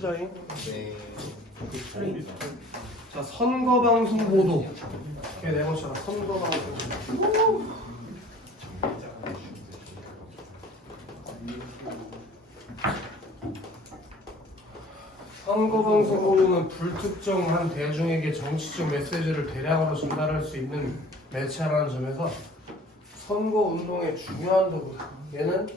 네. 자, 선거방송 보도. 이렇게 네모처럼 선거방송. 선거방송 보도는 불특정한 대중에게 정치적 메시지를 대량으로 전달할 수 있는 매체라는 점에서 선거운동의 중요한 도구다. 얘는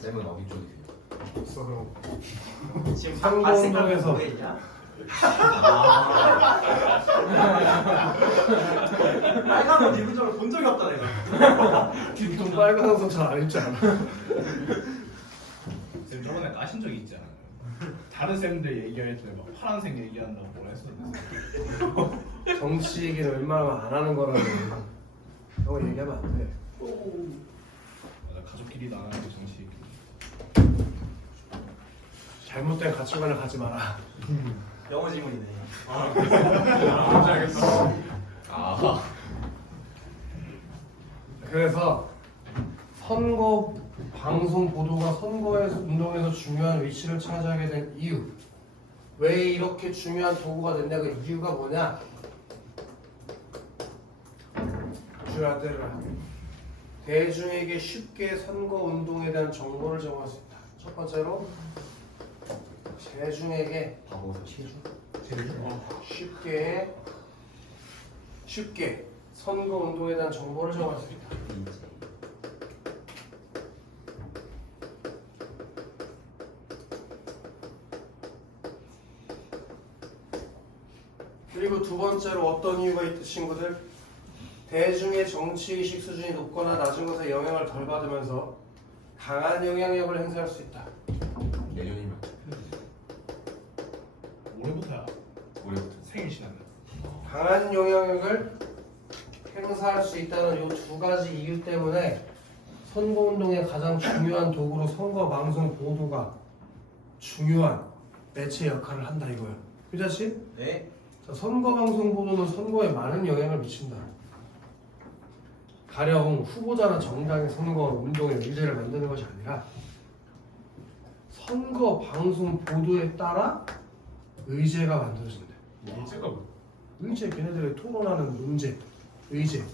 쌤은 어디 쪽이세요? 없어 그런 거. 지금 선거운동에서 뭐 했냐? 빨간 옷 입은 적을 본 적이 없다 내가. 뒷돈 빨간 옷 잘 안 입지 않아. 쌤 저번에 까신 적이 있잖아요. 다른 쌤들 얘기할 때 막 파란색 얘기한다고 뭐라 했었는데. 정치 얘기를 웬만하면 안 하는 거라고. 형 얘기하면 안 돼. 맞아, 가족끼리 나가는 정치 얘기. 잘못된 가치관을 가지 마라. 영어 지문이네. 뭔지 알겠어. 아. 그래서 선거 방송 보도가 선거에서 운동에서 중요한 위치를 차지하게 된 이유. 왜 이렇게 중요한 도구가 됐냐? 그 이유가 뭐냐? 주야들을 대중에게 쉽게 선거 운동에 대한 정보를 제공할 수 있다. 첫 번째로 대중에게 바보서 체주? 쉽게 선거 운동에 대한 정보를 제공할 수 있다. 그리고 두 번째로 어떤 이유가 있듯 친구들? 대중의 정치의식 수준이 높거나 낮은 것에 영향을 덜 받으면서 강한 영향력을 행사할 수 있다. 내년이면 올해부터야. 올해부터. 생일 지나면. 강한 영향력을 행사할 수 있다는 이 두 가지 이유 때문에 선거운동의 가장 중요한 도구로 선거방송 보도가 중요한 매체 역할을 한다 이거예요. 유자씨? 네. 자, 선거방송 보도는 선거에 많은 영향을 미친다. 가령 후보자나 정당의 선거 운동의 의제를 만드는 것이 아니라 선거 방송 보도에 따라 의제가 만들어진다. 문제가 뭐? 의제, 걔네들이 토론하는 문제, 의제.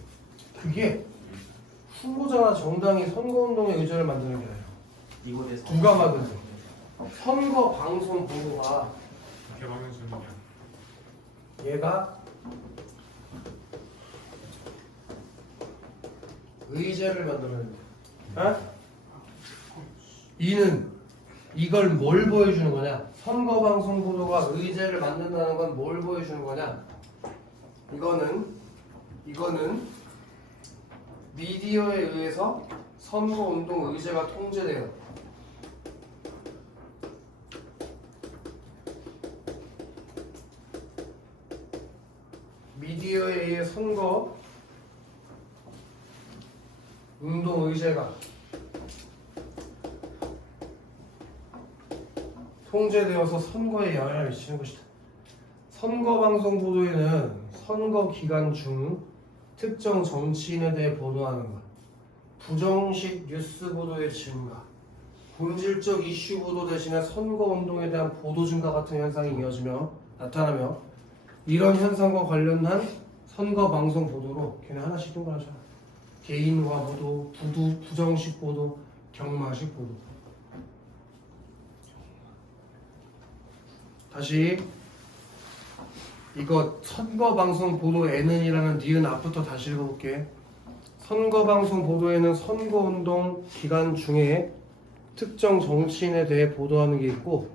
그게 후보자나 정당이 선거운동의 의제를 만드는 게 아니라 이곳에서 누가 만드는 선거 방송 보도가 얘가 의제를 만들어낸다. 어? 이는 이걸 뭘 보여주는 거냐? 선거 방송 보도가 의제를 만든다는 건 뭘 보여주는 거냐? 이거는 미디어에 의해서 선거 운동 의제가 통제돼요. 미디어에 의해 선거 운동 의제가 통제되어서 선거에 영향을 미치는 것이다. 선거 방송 보도에는 선거 기간 중 특정 정치인에 대해 보도하는 것, 부정식 뉴스 보도의 증가, 본질적 이슈 보도 대신에 선거 운동에 대한 보도 증가 같은 현상이 나타나며 이런 현상과 관련한 선거 방송 보도로 걔네 하나씩 동그라져. 개인화 보도, 부정식 보도, 경마식 보도. 다시 이거 선거방송 보도에는이라는 니은 앞부터 다시 읽어볼게. 선거방송 보도에는 선거운동 기간 중에 특정 정치인에 대해 보도하는 게 있고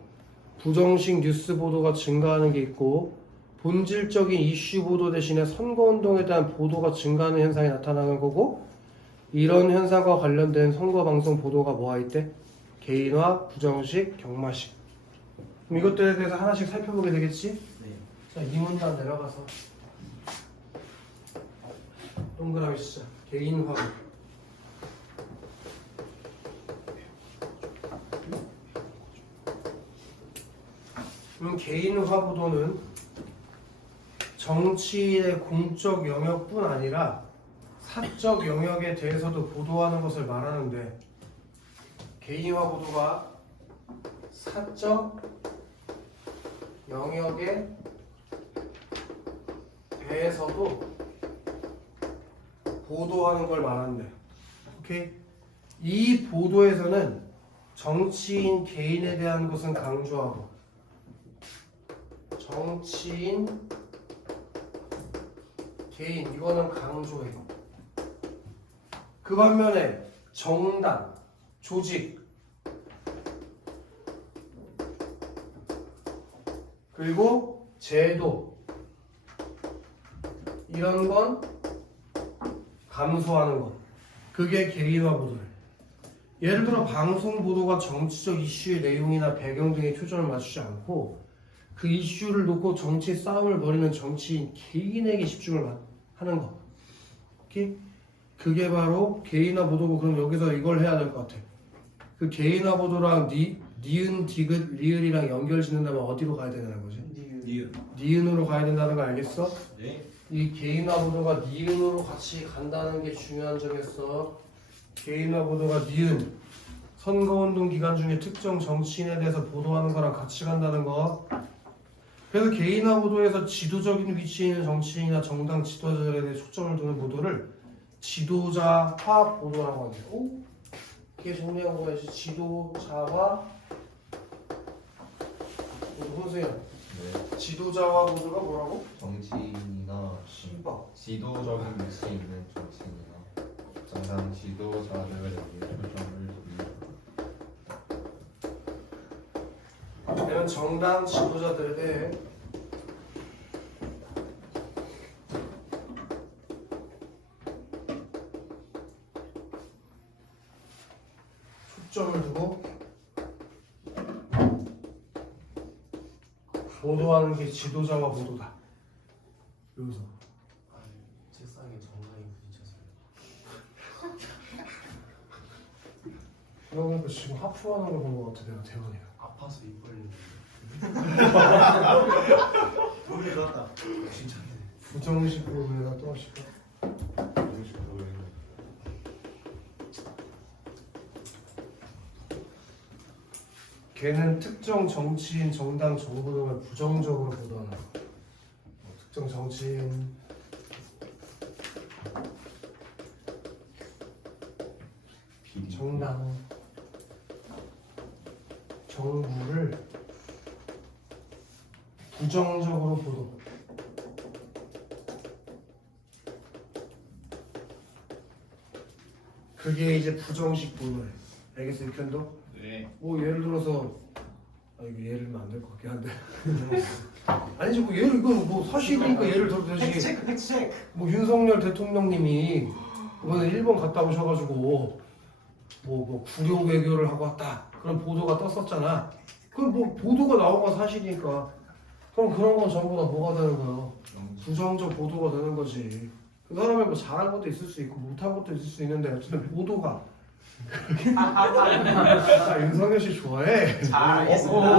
부정식 뉴스 보도가 증가하는 게 있고 본질적인 이슈 보도 대신에 선거운동에 대한 보도가 증가하는 현상이 나타나는 거고 이런 현상과 관련된 선거방송 보도가 뭐가 있대? 개인화, 부정식, 경마식. 그럼 이것들에 대해서 하나씩 살펴보게 되겠지? 네. 자, 이 문단 내려가서 동그라미 시작. 개인화. 그럼 개인화 보도는 정치인의 공적 영역뿐 아니라 사적 영역에 대해서도 보도하는 것을 말하는데 개인화 보도가 사적 영역에 대해서도 보도하는 걸 말하는데 오케이? 이 보도에서는 정치인 개인에 대한 것은 강조하고 정치인 개인 이거는 강조해요. 그 반면에 정당, 조직 그리고 제도 이런 건 감소하는 것. 그게 개인화 보도예요. 예를 들어 방송 보도가 정치적 이슈의 내용이나 배경 등에 초점을 맞추지 않고 그 이슈를 놓고 정치 싸움을 벌이는 정치인 개인에게 집중을 하는 것. 오케이? 그게 바로 개인화 보도고 그럼 여기서 이걸 해야 될 것 같아. 그 개인화 보도랑 니은, 디귿, 리을이랑 연결 짓는다면 어디로 가야 되는 거지? 니은으로 가야 된다는 거 알겠어? 네. 이 개인화 보도가 니은으로 같이 간다는 게 중요한 점이었어. 개인화 보도가 니은 선거운동 기간 중에 특정 정치인에 대해서 보도하는 거랑 같이 간다는 거. 그래서 개인화 보도에서 지도적인 위치에 있는 정치인이나 정당 지도자들에 대해 초점을 두는 보도를 지도자화 보도라고 하는데 오? 이게 정리하고 가야지. 지도자화 보도. 혼수야. 네. 지도자화 보도가 뭐라고? 정치인이나 신박. 지도적인 위치에 있는 정치인이나 정당 지도자들에 초점을 두는 이런 정당 지도자들에 대해 초점을 두고 보도하는 게 지도자와 보도다. 여기서 책상에 정강이 부딪혀서요. 여러분 지금 하프하는 걸 본 것 같아. 내가 대원이가 아파서 입 벌리는. 도움이 좋았다. 진짜네. 부정식 보도에다 또 하실까? 걔는 특정 정치인, 정당, 정부 등을 부정적으로 보도하는 거. 특정 정치인, 정당, 정부를 부정적으로 보도. 그게 이제 부정식 보도예요. 알겠어, 육현도? 네. 뭐 예를 들어서 이거 예를 들면 안 될 것 같긴 한데 아니지 뭐 예를 이건 뭐 사실이니까 예를 들어 되지. 팩트체크. 뭐 윤석열 대통령님이 이번에 일본 갔다 오셔가지고 뭐 구려 외교를 하고 왔다 그런 보도가 떴었잖아. 그럼 뭐 보도가 나온 건 사실이니까 그럼 그런 건 전부 다 뭐가 되는 거야? 부정적 보도가 되는 거지. 그 사람이 뭐 잘한 것도 있을 수 있고 못한 것도 있을 수 있는데 어쨌든 보도가 윤석열 씨 좋아해. 잘 알겠습니다.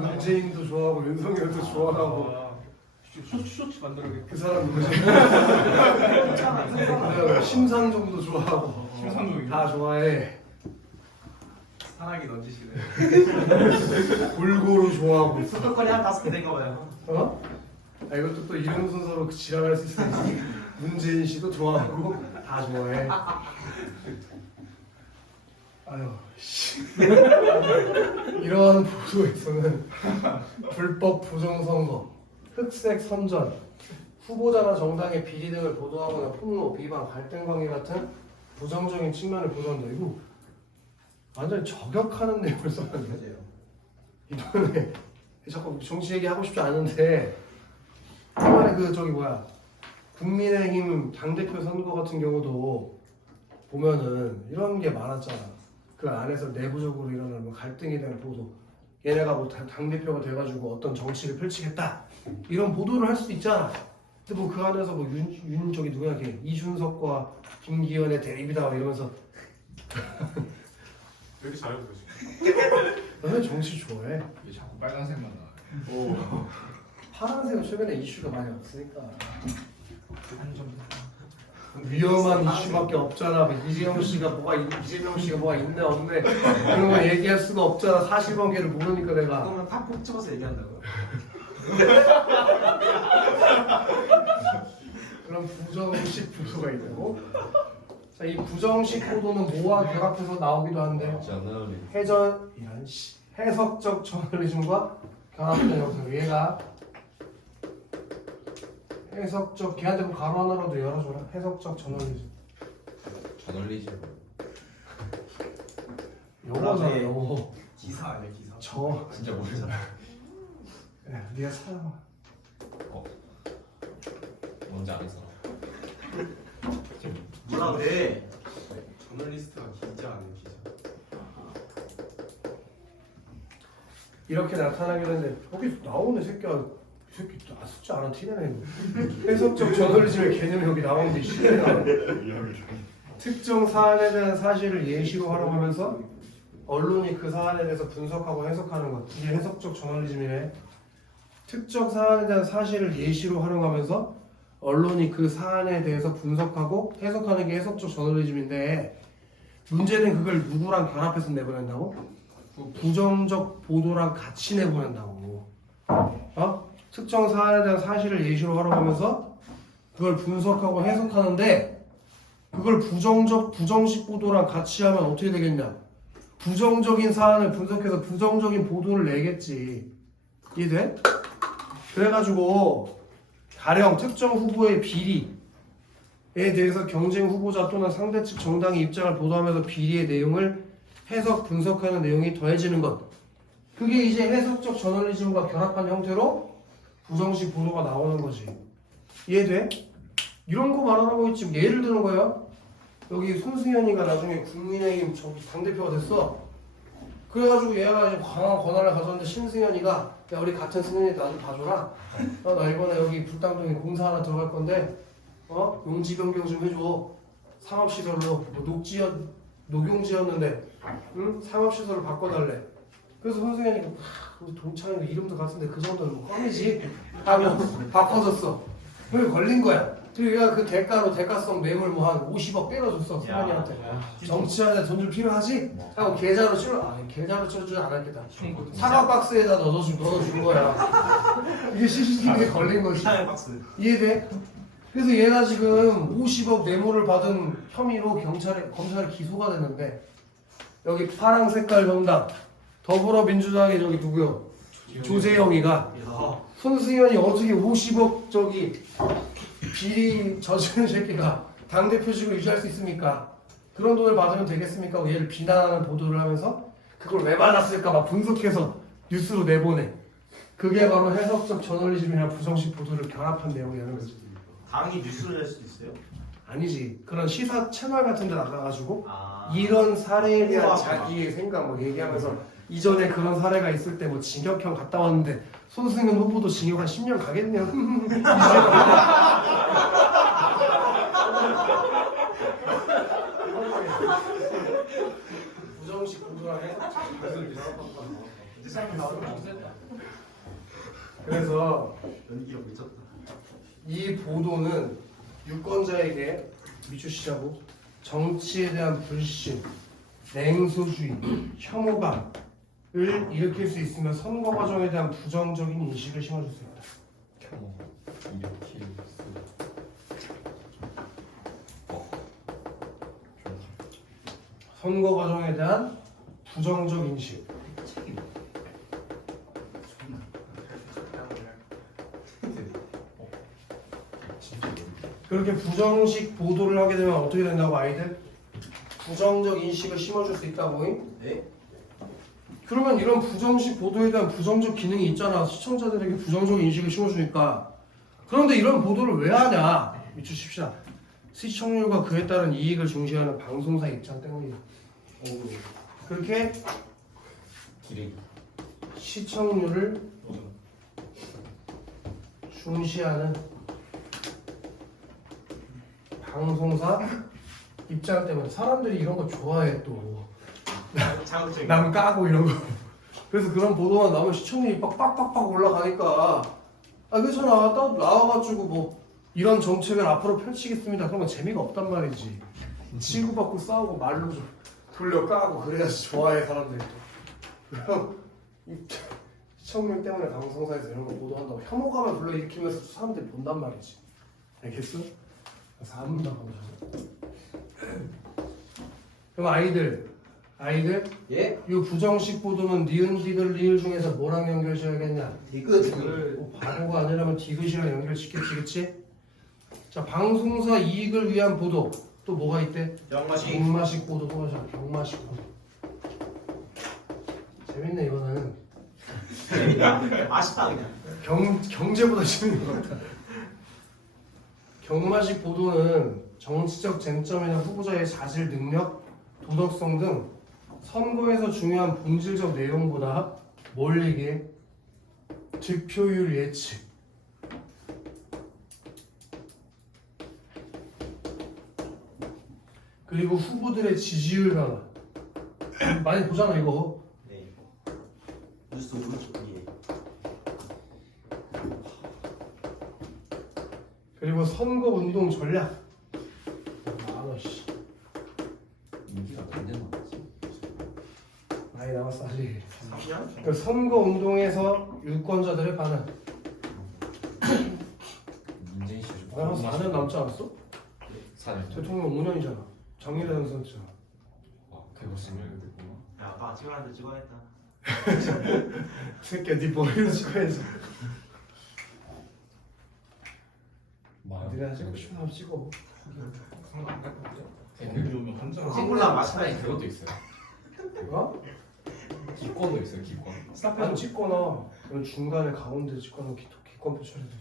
문재인도 좋아하고 윤석열도 좋아하고 쇼츠 만들어야겠다. 그 사람 누구지? 심상정도 좋아하고 심상정이 다 좋아해. 사랑이 던지시네. 골고루 좋아하고 수도권이 한 5개 된 거 봐요. 어? 이것도 또 이름 순서로 지랄할 수 있으니 문재인 씨도 좋아하고 다 좋아해. 아유 씨. 이러한 보도에서는 불법 부정선거, 흑색 선전, 후보자나 정당의 비리 등을 보도하거나 폭로, 비방, 갈등 관계 같은 부정적인 측면을 보도한다. 이거 완전히 저격하는 내용을 썼는데 이번에 자꾸 정치 얘기하고 싶지 않은데 이번에 그 저기 뭐야 국민의힘 당대표 선거 같은 경우도 보면은 이런 게 많았잖아. 그 안에서 내부적으로 일어나는 뭐 갈등에 대한 보도, 얘네가 뭐 당대표가 돼가지고 어떤 정치를 펼치겠다 이런 보도를 할 수 있잖아. 근데 뭐 그 안에서 뭐 윤 저기 누구야 걔 이준석과 김기현의 대립이다 막 이러면서 왜 이렇게 잘하고 계시? 너네 정치 좋아해. 왜 자꾸 빨간색만 나와? 파란색은 최근에 이슈가 많이 없으니까. 위험한 이슈밖에 없잖아. 뭐 이재명 씨가 뭐가 있네 없네 그런 거 얘기할 수가 없잖아. 사실관계를 모르니까 내가. 그러면 탁콕 찍어서 얘기한다고요? 그런 부정식 보도가 있고. 자, 이 부정식 보도는 뭐와 결합해서 나오기도 한데 저널리즘. 해석적 저널리즘과 결합된 영상. 얘가 해석적 걔한테 뭐 가로 하나라도 열어줘라. 해석적 저널리즘. 저널리즘. 영어잖아 영어. 기사 아니야 기사? 저 진짜 모르잖아. 야, 네가 찾아봐. 뭔지 알겠어. 뭐라 그래? 저널리스트가 기자 아니야 기자? 이렇게 나타나게 되는데 여기 나오는 새끼야. 이 새끼 낯설지 않은 티내네. 해석적 저널리즘의 개념이 여기 나오는데 시계가 특정 사안에 대한 사실을 예시로 활용하면서 언론이 그 사안에 대해서 분석하고 해석하는 것. 이게 해석적 저널리즘이네. 특정 사안에 대한 사실을 예시로 활용하면서 언론이 그 사안에 대해서 분석하고 해석하는 게 해석적 저널리즘인데 문제는 그걸 누구랑 결합해서 내보낸다고? 부정적 보도랑 같이 내보낸다고. 특정 사안에 대한 사실을 예시로 활용하면서 그걸 분석하고 해석하는데 그걸 부정식 보도랑 같이 하면 어떻게 되겠냐? 부정적인 사안을 분석해서 부정적인 보도를 내겠지. 이해돼? 그래가지고 가령 특정 후보의 비리에 대해서 경쟁 후보자 또는 상대 측 정당의 입장을 보도하면서 비리의 내용을 해석, 분석하는 내용이 더해지는 것. 그게 이제 해석적 저널리즘과 결합한 형태로 부정식 보도가 나오는 거지. 이해돼? 이런 거 말하는 거 있지. 예를 드는 거야. 여기 손승현이가 나중에 국민의힘 당대표가 됐어. 그래가지고 얘가 이제 강한 권한을 가졌는데 신승현이가 야 우리 같은 승현이 나도 봐줘라. 나 이번에 여기 불당동에 공사 하나 들어갈 건데 용지 변경 좀 해줘. 상업시설로 뭐 녹용지였는데 상업시설로 바꿔달래. 그래서 손승현이가 우리 동창이 이름도 같은데 그 정도는 뭐 껌이지 하고 바꿔줬어. 그게 걸린 거야. 그리고 얘가 그 대가성 뇌물 뭐 한 50억 때려줬어 승현이한테. 정치하는데 돈 좀 필요하지? 하고 계좌로 쳐주지 않았겠다. 사과 박스에다 넣어준 거야. 이게 CCTV에 걸린 거지. 사회 박스. 이해돼? 그래서 얘가 지금 50억 뇌물을 받은 혐의로 검찰에 기소가 됐는데 여기 파랑 색깔 정당 더불어민주당의 저기 누구요? 조재영이가 손승현이 어떻게 50억 저기 비리 저지른 새끼가 당대표직을 유지할 수 있습니까? 그런 돈을 받으면 되겠습니까? 얘를 비난하는 보도를 하면서 그걸 왜 받았을까 막 분석해서 뉴스로 내보내. 그게 바로 해석적 저널리즘이나 부정식 보도를 결합한 내용이라는 거지. 당이 뉴스를 낼 수도 있어요? 아니지. 그런 시사 채널 같은 데 나가가지고 이런 사례에 대한 자기의 생각 뭐 얘기하면서 이전에 그런 사례가 있을 때 뭐 징역형 갔다 왔는데 손승현 후보도 징역 한 10년 가겠네요. 부정식 보도랑 이제 사람이 나오면 그래서 연기가 미쳤다. 이 보도는 유권자에게 미주시자고 정치에 대한 불신, 냉소주의, 혐오감을 일으킬 수 있으며 선거 과정에 대한 부정적인 인식을 심어줄 수 있다. 일으킬 수. 선거 과정에 대한 부정적 인식. 그렇게 부정식 보도를 하게 되면 어떻게 된다고 아이들? 부정적 인식을 심어줄 수 있다고? 네? 그러면 이런 부정식 보도에 대한 부정적 기능이 있잖아. 시청자들에게 부정적 인식을 심어주니까. 그런데 이런 보도를 왜 하냐? 미추십시다. 시청률과 그에 따른 이익을 중시하는 방송사 입장 때문이다. 그렇게 기레기. 시청률을 중시하는 방송사 입장 때문에 사람들이 이런 거 좋아해 또. 자극적인. 남 까고 이런 거. 그래서 그런 보도가 나오면 시청률이 빡빡빡 올라가니까 그렇잖아. 딱 나와가지고 뭐 이런 정책을 앞으로 펼치겠습니다. 그러면 재미가 없단 말이지. 치고받고 싸우고 말로 좀 돌려까고 그래야지 좋아해 사람들이. 그럼 이 시청률 때문에 방송사에서 이런 거 보도한다고 혐오감을 불러일으키면서 사람들이 본단 말이지. 알겠어? 그래서 안 본다고 하죠. 그럼 아이들 예? 이 부정식 보도는 니은, 디귿, 리을 중에서 뭐랑 연결지어야겠냐? 디귿. 바보가 아니라면 디귿이랑 연결시켰지, 그치? 자, 방송사 이익을 위한 보도 또 뭐가 있대? 경마식 보도도 하자. 경마식 보도. 재밌네 이거는. 아쉽다 그냥. 경제보다 재밌는 것 같아. 경마식 보도는 정치적 쟁점이나 후보자의 자질, 능력, 도덕성 등 선거에서 중요한 본질적 내용보다 뭘 얘기해? 득표율 예측. 그리고 후보들의 지지율 변화. 많이 보잖아 이거. 네. 뉴스 오른쪽 위에. 그리고 선거 운동 전략. 많아 씨. 인기가 안 되는 거지. 많이 남았어 아직. 3년? 그 선거 운동에서 유권자들의 반응. 문재인 씨 좀. 한 4년 남지 않았어? 4년. 대통령 5년이잖아. 작년에 당선했잖아. 와, 그거 생각이 됐구나. 야, 아빠가 찍으라는데 찍어야겠다. 새끼야 네 머리를 찍어야지. 네가 찍고 싶은 거 찍어. 경기 오면 한장 콜라 마시나요? 그것도 있어요. 어? 기권도 있어요. 기권. 안 찍거나 그런 중간에 가운데 찍거나 기권표 처리돼.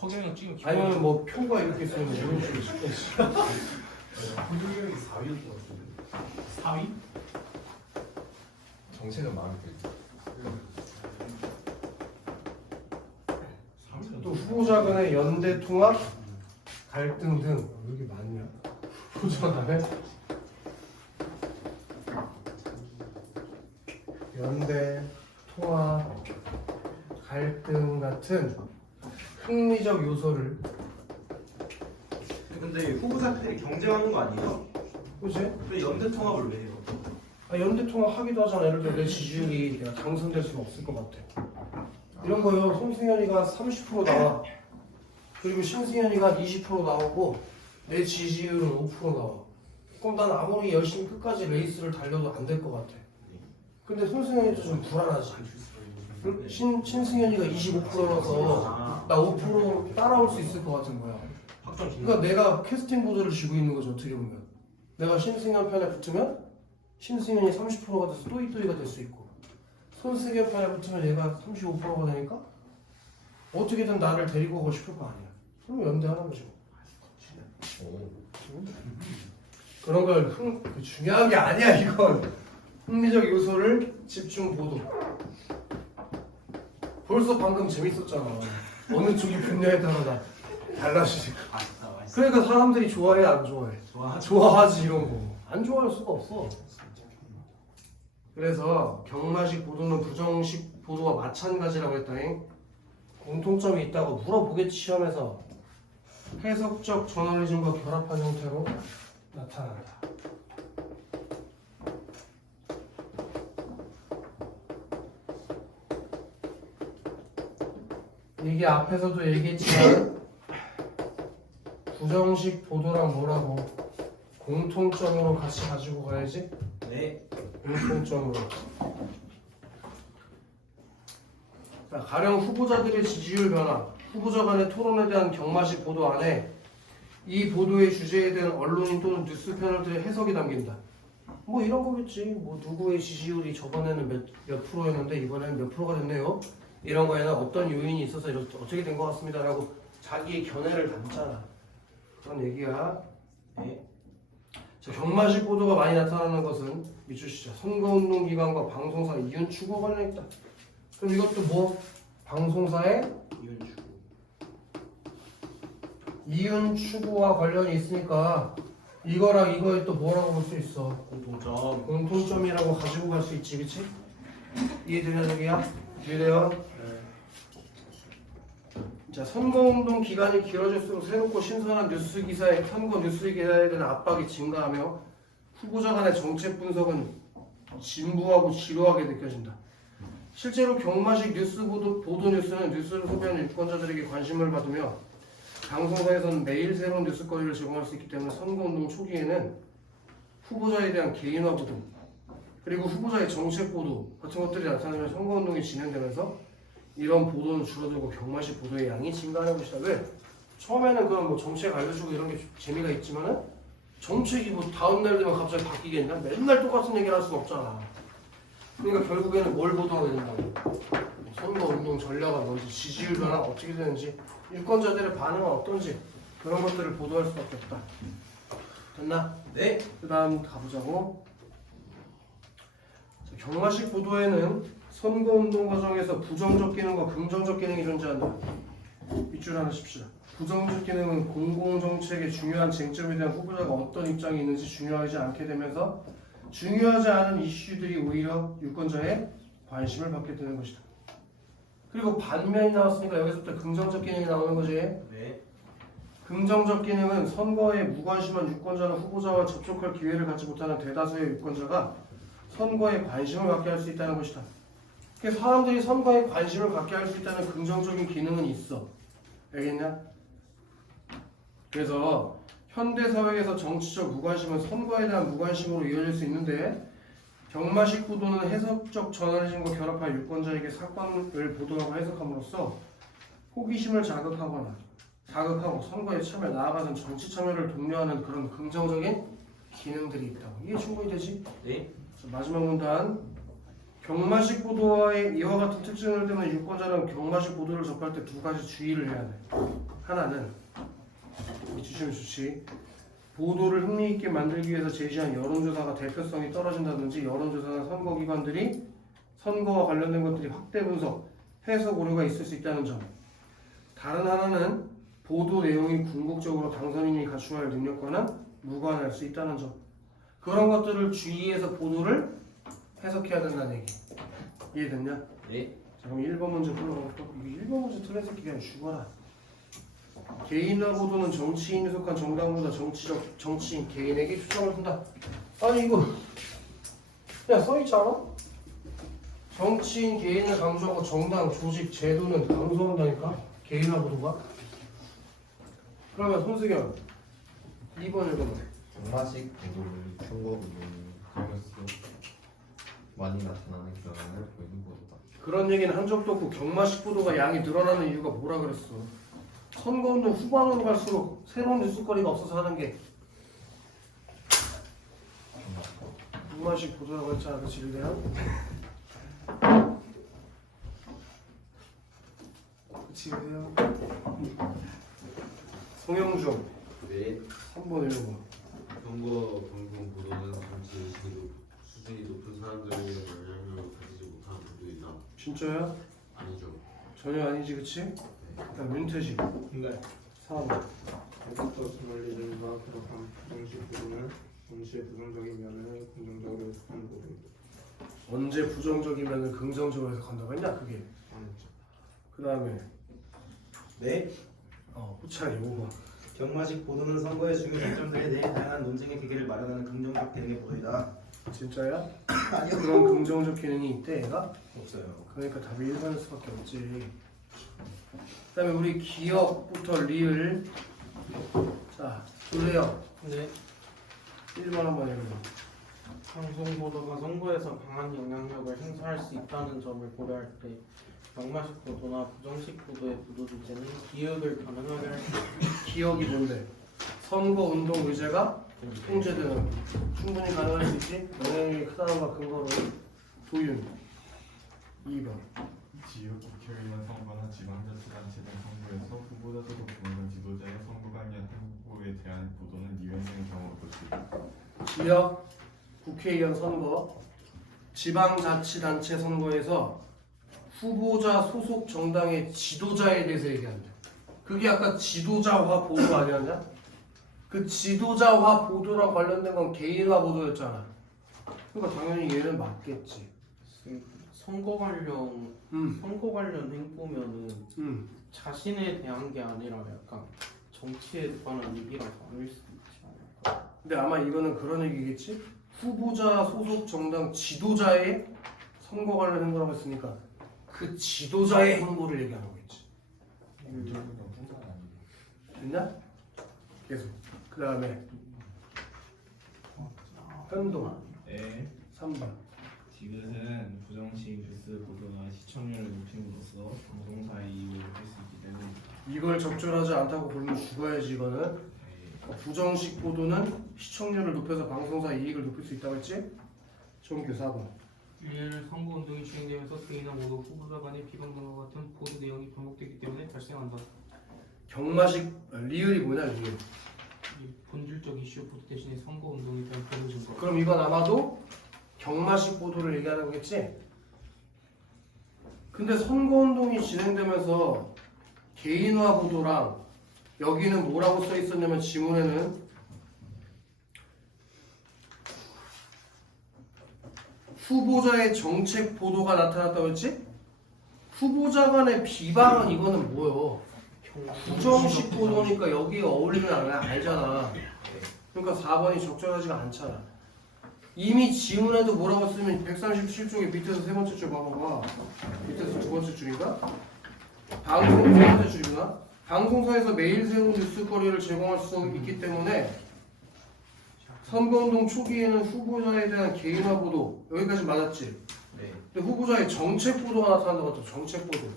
허경영 찍으면 아니면 뭐 표가 이렇게 있으면 이런 식으로 찍고 있어. 훈육이 4위였던 것 같은데. 4위? 정책은 마음에 들죠. 또 후보자 간의 연대 통합, 갈등 등 왜 이렇게 많냐? 후보자 간의 연대, 통합, 갈등 같은 흥미적 요소를 근데 후보자들이 경쟁하는 거 아니에요? 그치? 왜 연대 통합을 왜 해요? 연대 통합 하기도 하잖아. 예를 들어 내 지지율이 내가 당선될 수는 없을 것 같아. 이런 거요. 송승현이가 30% 나와. 그리고 신승현이가 20% 나오고 내 지지율은 5% 나와. 그럼 난 아무리 열심히 끝까지 레이스를 달려도 안 될 것 같아. 근데 송승현이도 좀 불안하지. 신승현이가 25%라서 나 5% 따라올 수 있을 것 같은 거야. 그러니까 내가 캐스팅 보드를 쥐고 있는 거죠. 어떻게 보면. 내가 신승현 편에 붙으면 신승현이 30%가 돼서 또이또이가 될 수 있고 손승현 편에 붙으면 얘가 35%가 되니까 어떻게든 나를 데리고 가고 싶을 거 아니야. 그럼 연대하는 거죠. 오. 그런 걸 중요한 게 아니야 이건. 흥미적 요소를 집중 보도. 벌써 방금 재밌었잖아. 어느 쪽이 분야에 따라 달라지니까. 맛있다, 맛있다. 그러니까 사람들이 좋아해 안 좋아해? 좋아하지 이런 거. 안 좋아할 수가 없어. 그래서 경마식 보도는 부정식 보도와 마찬가지라고 했다니. 공통점이 있다고 물어보겠지 시험에서. 해석적 저널리즘과 결합한 형태로 나타난다. 이게 앞에서도 얘기했지만 부정식 보도랑 뭐라고 공통점으로 같이 가지고 가야지. 네. 공통점으로. 자, 가령 후보자들의 지지율 변화, 후보자 간의 토론에 대한 경마식 보도 안에 이 보도의 주제에 대한 언론인 또는 뉴스 패널들의 해석이 담긴다. 뭐 이런 거겠지. 뭐 누구의 지지율이 저번에는 몇 프로였는데 이번에는 몇 프로가 됐네요. 이런 거에는 어떤 요인이 있어서 어떻게 된 것 같습니다라고 자기의 견해를 담잖아. 그런 얘기야. 네. 자, 경마식 보도가 많이 나타나는 것은 밑줄시자 선거운동 기관과 방송사 이윤 추구와 관련 있다. 그럼 이것도 뭐? 방송사의 이윤 추구와 관련이 있으니까 이거랑 이거에 또 뭐라고 볼 수 있어? 공통점. 공통점이라고 가지고 갈 수 있지, 그치? 이해되냐, 저기야? 이해돼요? 자, 선거운동 기간이 길어질수록 새롭고 신선한 뉴스 기사에 선거 뉴스 기사에 대한 압박이 증가하며 후보자 간의 정책 분석은 진부하고 지루하게 느껴진다. 실제로 경마식 뉴스 보도 뉴스는 뉴스를 소비하는 유권자들에게 관심을 받으며 방송사에서는 매일 새로운 뉴스거리를 제공할 수 있기 때문에 선거운동 초기에는 후보자에 대한 개인화 보도 그리고 후보자의 정책 보도 같은 것들이 나타나며 선거운동이 진행되면서 이런 보도는 줄어들고 경마식 보도의 양이 증가하는 것이다. 왜? 처음에는 그런 뭐 정책 알려주고 이런 게 재미가 있지만은 정책이 뭐 다음날 되면 갑자기 바뀌겠냐? 맨날 똑같은 얘기를 할 수는 없잖아. 그러니까 결국에는 뭘 보도하게 된다고? 선거운동 전략은 뭔지, 지지율 변화가 어떻게 되는지, 유권자들의 반응은 어떤지 그런 것들을 보도할 수밖에 없다. 됐나? 네. 그 다음 가보자고. 자, 경마식 보도에는 선거운동 과정에서 부정적 기능과 긍정적 기능이 존재한다. 밑줄 하나 칩시다. 부정적 기능은 공공정책의 중요한 쟁점에 대한 후보자가 어떤 입장이 있는지 중요하지 않게 되면서 중요하지 않은 이슈들이 오히려 유권자의 관심을 받게 되는 것이다. 그리고 반면이 나왔으니까 여기서부터 긍정적 기능이 나오는 거지. 네. 긍정적 기능은 선거에 무관심한 유권자나 후보자와 접촉할 기회를 갖지 못하는 대다수의 유권자가 선거에 관심을 갖게 할 수 있다는 것이다. 그러니까 사람들이 선거에 관심을 갖게 할 수 있다는 긍정적인 기능은 있어. 알겠냐? 그래서 현대사회에서 정치적 무관심은 선거에 대한 무관심으로 이어질 수 있는데 경마식 보도는 해석적 저널리즘과 결합한 유권자에게 사건을 보도하고 해석함으로써 호기심을 자극하고 선거에 참여 나아가는 정치 참여를 독려하는 그런 긍정적인 기능들이 있다고. 이게 충분히 되지? 네. 자, 마지막 문단. 경마식 보도와의 이와 같은 특징을 때문에 유권자는 경마식 보도를 접할 때 두 가지 주의를 해야 돼. 하나는 주시면 좋지. 보도를 흥미있게 만들기 위해서 제시한 여론조사가 대표성이 떨어진다든지 여론조사나 선거기관들이 선거와 관련된 것들이 확대 분석, 해석 오류가 있을 수 있다는 점. 다른 하나는 보도 내용이 궁극적으로 당선인이 갖추어야 할 능력과는 무관할 수 있다는 점. 그런 것들을 주의해서 보도를 해석해야 된다는 얘기. 이해됐냐? 네. 자, 그럼 1번 문제 풀어볼까? 이게 1번 문제 틀린 새끼 그냥 죽어라. 개인화 보도는 정치인이 속한 정당보다 정치인 개인에게 추정을 준다. 아니 이거 그냥 써있잖아? 정치인 개인을 강조하고 정당, 조직, 제도는 강조한다니까? 개인화 보도가? 그러면 손수경 2번 읽어봐. 경마식 보도는 선거운동으로서 많이 나타나는 경향을 보이는 보도다. 그런 얘기는 한 적도 없고 경마식 보도가 양이 늘어나는 이유가 뭐라 그랬어? 선거운동 후반으로 갈수록 새로운 뉴스거리가 없어서 하는 게 경마식 보도라고 했잖아. 그치 유대야? 그치 유대야? 송영중 네, 3번 읽어봐. 선거 방송 보도는 정치 수준이 높은 사람들에게 영향력을 가지지 못하는 분도 있나? 진짜야? 아니죠. 전혀 아니지 그치? 그다음 윤태식 네. 4번. 애국가 저널리즘과 결합한 부정식 보도는 동시에 부정적인 면을 긍정적으로 해석하는 보도입니다. 언제 부정적이면 긍정적으로 해석한다고 했냐 그게. 아니죠. 그 다음에 네. 호찬이 5번. 경마식 보도는 선거의 중요 쟁점들에 대해 다양한 논쟁의 기회를 마련하는 긍정적 기능의 보도이다. 진짜야? 아니요. 그런 긍정적 기능이 있대 얘가? 없어요. 그러니까 답이 1번일 수밖에 없지. 그 다음에 우리 기억부터 리을. 자 조세요. 네. 1번 한번 해보자. 방송 보도가 선거에서 강한 영향력을 행사할 수 있다는 점을 고려할 때 경마식 보도나 부정식 보도의 보도 주제는 기획을 가능하게 할 수 있습니다. 기억이 뭔데? 선거운동 의제가 통제되는 충분히 가능할 수 있지? 영향력이 크다는 거 근거로 도윤 2번. 지역 국회의원 선거나 지방자치단체 등 선거에서 후보자 소속 공동 지도자의 선거 관련 후보에 대한 보도는 이외의 경우가 볼 수 있다. 지역 국회의원 선거, 지방자치단체 선거에서 후보자 소속 정당의 지도자에 대해서 얘기한다. 그게 아까 지도자화 보도 아니었냐? 그 지도자화 보도랑 관련된 건 개인화 보도였잖아. 그러니까 당연히 얘는 맞겠지. 선거 관련 행보면은 자신에 대한 게 아니라 약간 정치에 관한 얘기라서 아닐 수도 있지 않을까. 근데 아마 이거는 그런 얘기겠지? 후보자 소속 정당 지도자의 선거 관련 행보라고 했으니까 그 지도자의 행보를 얘기하는 거겠지. 됐냐? 계속. 그 다음에 현동 네. 3번. 디귿은 부정식 뉴스 보도나 시청률을 높임으로써 방송사의 이익을 높일 수 있기 때문입니다. 이걸 적절하지 않다고 보면 죽어야지 이거는. 네. 부정식 보도는 시청률을 높여서 방송사 이익을 높일 수 있다고 했지? 정규 4번. 1. 선거운동이 진행되면서 개인이나 모두 후보자 간의 비방 등과 같은 보도 내용이 반복되기 때문에 발생한다. 경마식 리을이 뭐냐 리을. 이 본질적 이슈 보도 대신에 선거운동에 대한 보도 증거. 그럼 이건 아마도 경마식 보도를 얘기하는 거겠지? 근데 선거운동이 진행되면서 개인화 보도랑 여기는 뭐라고 써 있었냐면 지문에는 후보자의 정책 보도가 나타났다고 했지? 후보자 간의 비방은 이거는 뭐요? 부정식 보도니까 여기가 어울리면 안 해, 알잖아. 그러니까 4번이 적절하지가 않잖아. 이미 지문에도 뭐라고 쓰면 137쪽에 밑에서 세 번째 줄 봐봐봐. 밑에서 두 번째 줄인가? 방송 세 번째 줄이구나. 방송사에서 매일 새로운 뉴스거리를 제공할 수 있기 때문에 선거운동 초기에는 후보자에 대한 개인화 보도 여기까지 맞았지? 네. 근데 후보자의 정책 보도가 나타난다고 했죠. 정책 보도.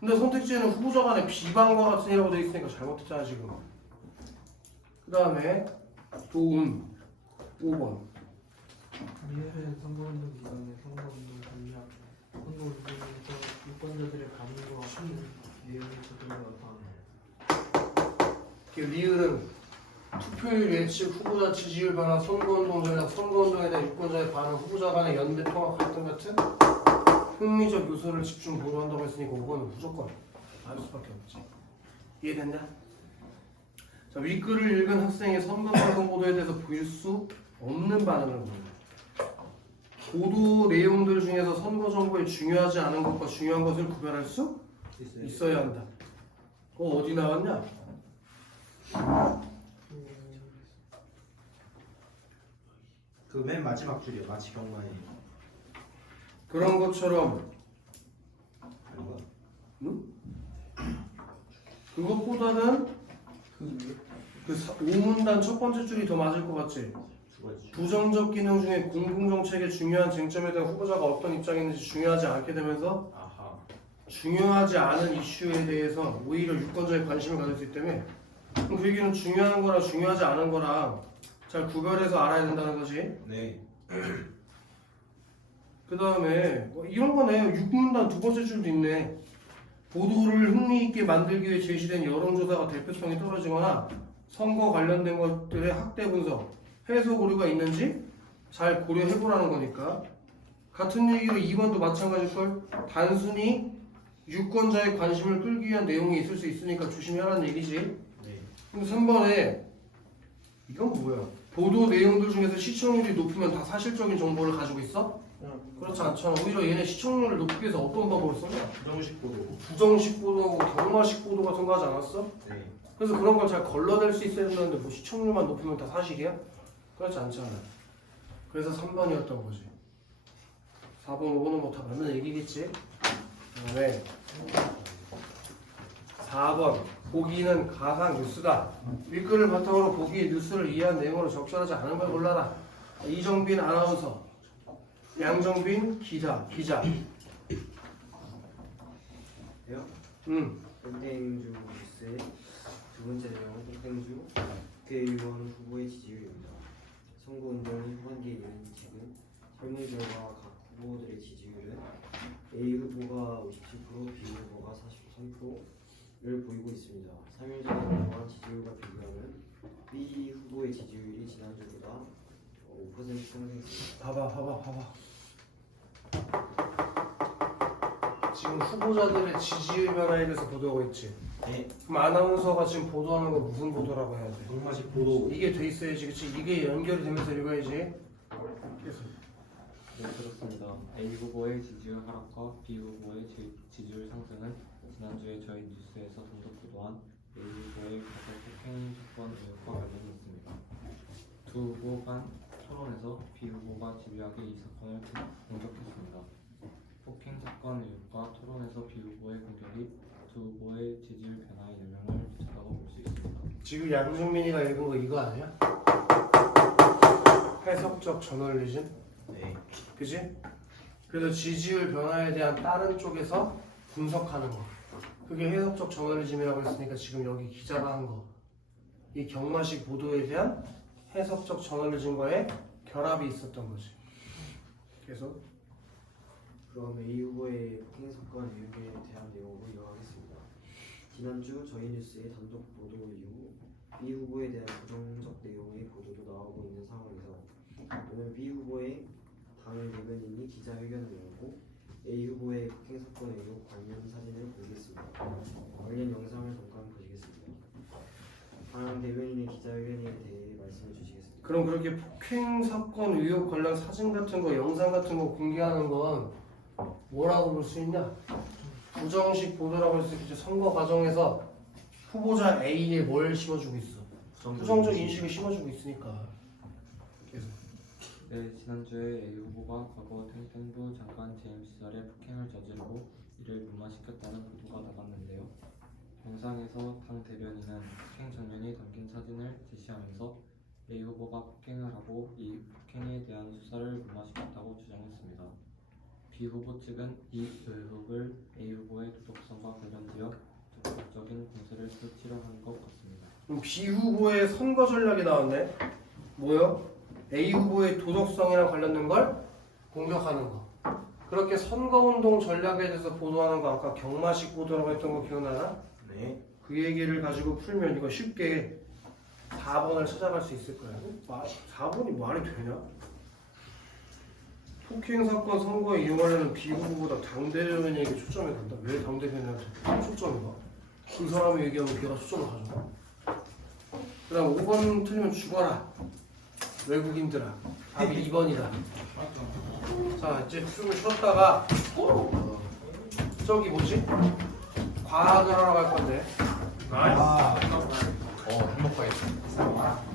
근데 선택지에는 후보자 간의 비방과 같은 이라고 되어 있으니까 잘못했잖아 지금. 그 다음에 도움 5번. 리얼은 선거운동 기간에 선거운동 관리하고 선거운동에서 유권자들의 반응과 같은 내용이 그대로 나타난다. 리을은 투표율 예측, 후보자 지지율 변화, 선거운동 전략, 선거운동에 대한 유권자의 반응, 후보자 간의 연대 통합 갈등 같은 흥미적 요소를 집중 보도한다고 했으니까 5번은 무조건 알 수밖에 없지. 이해됐냐? 자, 윗글을 읽은 학생의 선거방송 보도에 대해서 보일 수 없는 반응을 보여요. 보도 내용들 중에서 선거 정보에 중요하지 않은 것과 중요한 것을 구별할 수 있어야 한다. 어디 나왔냐? 그 맨 마지막 줄이요. 마치 경마에 그런 것처럼 아닌가? 그것보다는 그 5문단 첫 번째 줄이 더 맞을 것 같지? 두 가지. 부정적 기능 중에 공공정책의 중요한 쟁점에 대한 후보자가 어떤 입장이 있는지 중요하지 않게 되면서 아하. 중요하지 않은 이슈에 대해서 오히려 유권자의 관심을 가질 수 있기 때문에 그럼 그 얘기는 중요한 거랑 중요하지 않은 거랑 잘 구별해서 알아야 된다는 거지. 네. 그 다음에 이런 거네. 6문단 두 번째 줄도 있네. 보도를 흥미있게 만들기 위해 제시된 여론조사가 대표성이 떨어지거나 선거 관련된 것들의 학대 분석, 해석 오류가 있는지 잘 고려해보라는 거니까. 같은 얘기로 2번도 마찬가지일걸. 단순히 유권자의 관심을 끌기 위한 내용이 있을 수 있으니까 조심해라는 얘기지. 네. 근데 3번에 이건 뭐야? 보도 내용들 중에서 시청률이 높으면 다 사실적인 정보를 가지고 있어? 그렇지 않잖아. 오히려 얘네 시청률을 높이기 위해서 어떤 방법을 썼냐? 부정식 보도. 부정식 보도하고 경마식 보도 같은 거 하지 않았어? 네. 그래서 그런 걸 잘 걸러낼 수 있어야 되는데 뭐 시청률만 높으면 다 사실이야? 그렇지 않잖아. 그래서 3번이었던 거지. 4번, 5번은 뭐 다 맞는 얘기겠지? 그다음에 4번 보기는 가상 뉴스다. 윗글을 바탕으로 보기의 뉴스를 이해한 내용으로 적절하지 않은 걸 골라라. 이정빈 아나운서, 양정빈 기자. 요? 응. 땡땡주 뉴스의 두 번째 내용은 땡땡주 국회의원 후보의 지지율입니다. 선거운동이 후반기에 이른 지금 설문 결과 각 후보들의 지지율은 A 후보가 57%, B 후보가 43%를 보이고 있습니다. 3일 전 결과 지지율과 비교하면 B 후보의 지지율이 지난주보다 5% 상승했습니다. 봐봐. 지금 후보자들의 지지율 변화에 대해서 보도하고 있지. 네. 그럼 아나운서가 지금 보도하는 거 무슨 보도라고 해야 돼? 경마식 보도. 이게 돼 있어야지, 그치? 이게 연결이 되면서 읽어야지. 계속. 네, 그렇습니다. A 후보의 지지율 하락과 B 후보의 지지율 상승은 지난주에 저희 뉴스에서 단독 보도한 A 후보의 가족 폭행 사건 의혹과 관련이 있습니다. 두 후보 간 토론에서 B 후보가 집요하게 이 사건을 공격했습니다. 폭행 사건 의혹과 토론에서 B 후보의 공격이 두 후보의 지지율 변화에 영향을 미쳤다고 볼 수 있습니다. 지금 양준민이가 읽은 거 이거 아니야? 해석적 저널리즘? 네. 그지? 그래서 지지율 변화에 대한 다른 쪽에서 분석하는 거. 그게 해석적 저널리즘이라고 했으니까 지금 여기 기자가 한 거. 이 경마식 보도에 대한 해석적 저널리즘과의 결합이 있었던 거지. 그래서 그럼 A 후보의 폭행 사건 의혹에 대한 내용으로 이어가겠습니다. 지난주 저희 뉴스의 단독 보도 이후 B 후보에 대한 부정적 내용의 보도도 나오고 있는 상황에서 오늘 B 후보의 당 대변인이 기자회견을 열고 A 후보의 폭행 사건 의혹 관련 사진을 보겠습니다. 관련 영상을 잠깐 보시겠습니다. 당 대변인의 기자회견에 대해 말씀해 주시겠습니다. 그럼 그렇게 폭행 사건 의혹 관련 사진 같은 거, 영상 같은 거 공개하는 건 뭐라고 볼 수 있냐? 부정식 보도라고 할 수 있겠죠. 선거 과정에서 후보자 A에 뭘 심어주고 있어? 부정적 인식을 심어주고 있으니까. 계속. 네, 지난주에 A 후보가 과거 탱탱부 장관 재임 시절에 폭행을 저지르고 이를 무마시켰다는 보도가 나갔는데요. 영상에서 당 대변인은 폭행 장면이 담긴 사진을 제시하면서 A 후보가 폭행을 하고 이 폭행에 대한 수사를 무마시켰다고 주장했습니다. B 후보 측은 이 의혹을 A 후보의 도덕성과 관련되어 적극적인 공세를 펼치려 한 것 같습니다. 그럼 B 후보의 선거 전략이 나왔네. 뭐요? A 후보의 도덕성이랑 관련된 걸 공격하는 거. 그렇게 선거운동 전략에 대해서 보도하는 거 아까 경마식 보도라고 했던 거 기억나나? 네. 그 얘기를 가지고 풀면 이거 쉽게 4번을 찾아갈 수 있을 거야. 4번이 말이 되냐? 폭행 사건 선거에 이용하려는 B 후보보다 당 대변인에게 초점이 간다. 왜 당 대변인한테 초점이 가? 그 사람이 얘기하면 걔가 초점을 가져가. 그 다음 5번 틀리면 죽어라. 외국인들아. 답이 2번이다. 자, 이제 좀 쉬었다가 저기 뭐지? 과학을 하러 갈 건데. 행복하겠다.